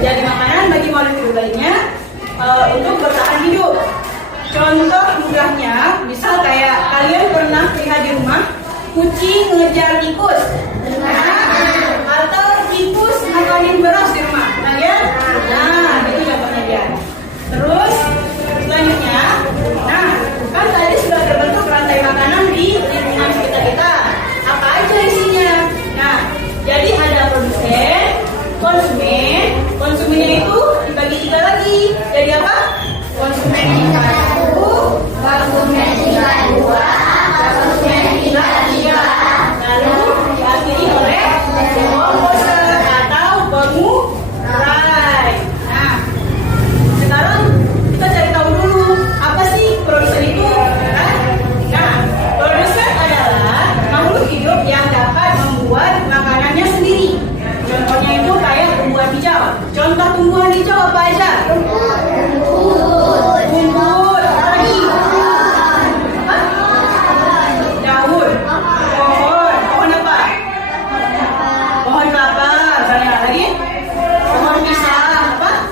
menjadi makanan bagi makhluk hidup lainnya untuk bertahan hidup. Contoh mudahnya, misal kayak kalian pernah lihat di rumah kucing ngejar tikus, atau tikus makanin beras di rumah, ya? Nah, itu contohnya dia. Terus selanjutnya, nah kan tadi sudah terbentuk rantai makanan di lingkungan sekitar kita. Apa aja isinya? Nah, jadi ada produsen, konsumen. Konsumennya itu dibagi 3 lagi. Jadi apa? Konsumen tingkat 1, konsumen tingkat 2, konsumen tingkat 3. Lalu diakhiri oleh dekomposer atau pengurai. Nah, sekarang kita cari tahu dulu apa sih produsen itu? Nah, produsen adalah makhluk hidup yang dapat membuat makanannya sendiri. Contohnya itu kayak tumbuhan hijau. Contoh tumbuhan hijau apa aja? Rumput, apa lagi? Daun, pohon apa? Pohon kelapa, banyak lagi. Pohon pisang, apa?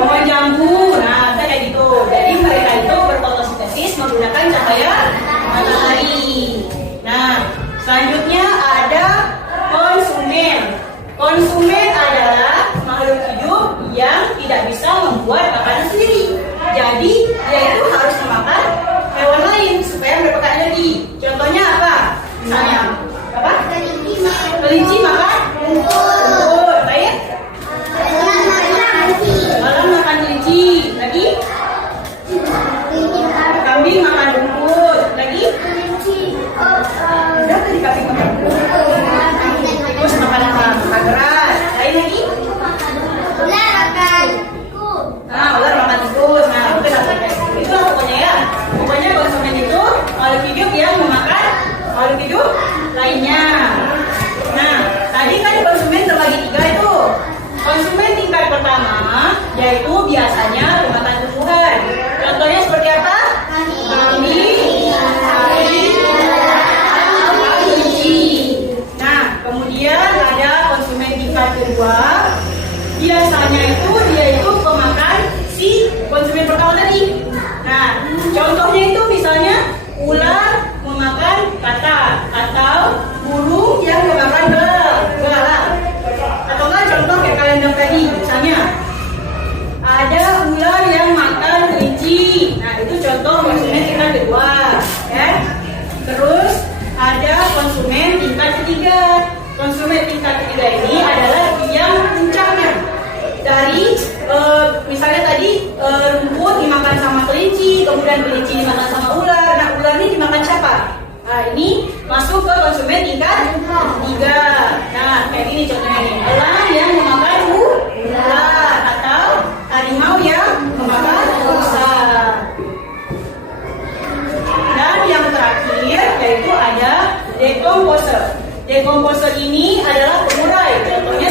Pohon jambu. Nah, kayak gitu. Jadi mereka itu berfotosintesis menggunakan cahaya matahari. Nah, selanjutnya ada konsumen. Konsumen adalah makhluk hidup yang tidak bisa membuat makanan sendiri. Jadi dia itu harus memakan hewan lain supaya mendapatkan energi. Contohnya apa? Misalnya apa? Kelinci makan rumput. Lain? Malam makan kelinci. Lagi? Kambing makan rumput. Lagi? Udah tadi kambing makan rumput. Terus makan apa? Makan beras. Lain lagi? Ular makan tikus. Nah, itu kenapa kayak gitu? Itu pokoknya ya. Pokoknya konsumen itu makhluk hidup yang memakan makhluk hidup lainnya. Nah, tadi kan konsumen terbagi 3 itu. Konsumen tingkat pertama yaitu biasanya pemakan tumbuhan. Contohnya seperti apa? Kambing, sapi, kelinci. Nah, kemudian ada konsumen tingkat kedua. Biasanya itu dia itu pemakan si konsumen pertama tadi. Nah, contohnya itu misalnya ular memakan katak atau burung yang memakan belalang. Atau enggak contoh kayak kalian bilang tadi, misalnya ada ular yang makan kelinci. Nah, itu contoh konsumen tingkat kedua, ya. Terus ada konsumen tingkat ketiga. Konsumen tingkat ketiga ini adalah yang puncaknya dari misalnya tadi rumput dimakan sama kelinci, kemudian kelinci dimakan sama ular. Nah, ular ini dimakan siapa? Nah, ini masuk ke konsumen tingkat 3. Nah, kayak gini contohnya nih. Elang yang memakan ular atau harimau yang memakan rusa. Dan yang terakhir yaitu ada dekomposer. Dekomposer ini adalah pengurai. Contohnya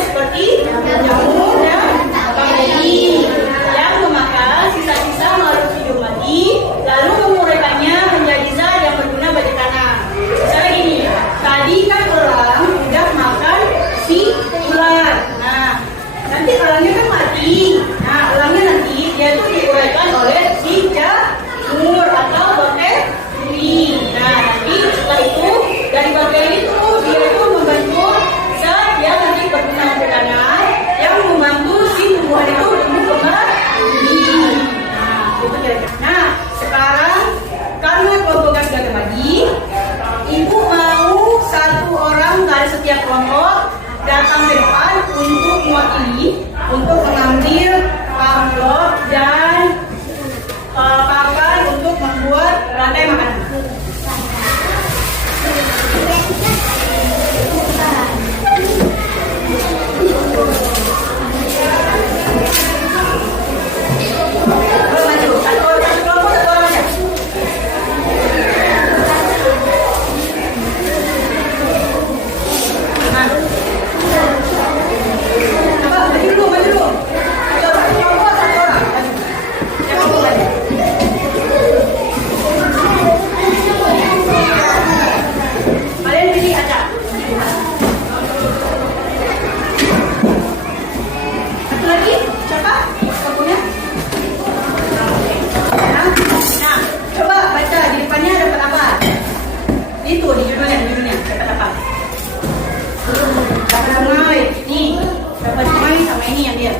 ini yang dia.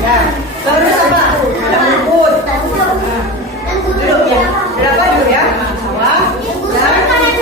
Ya. Terus apa? Ada rumput. Duduk ya. Berapa duduk ya? Sawah. Dan apa ini?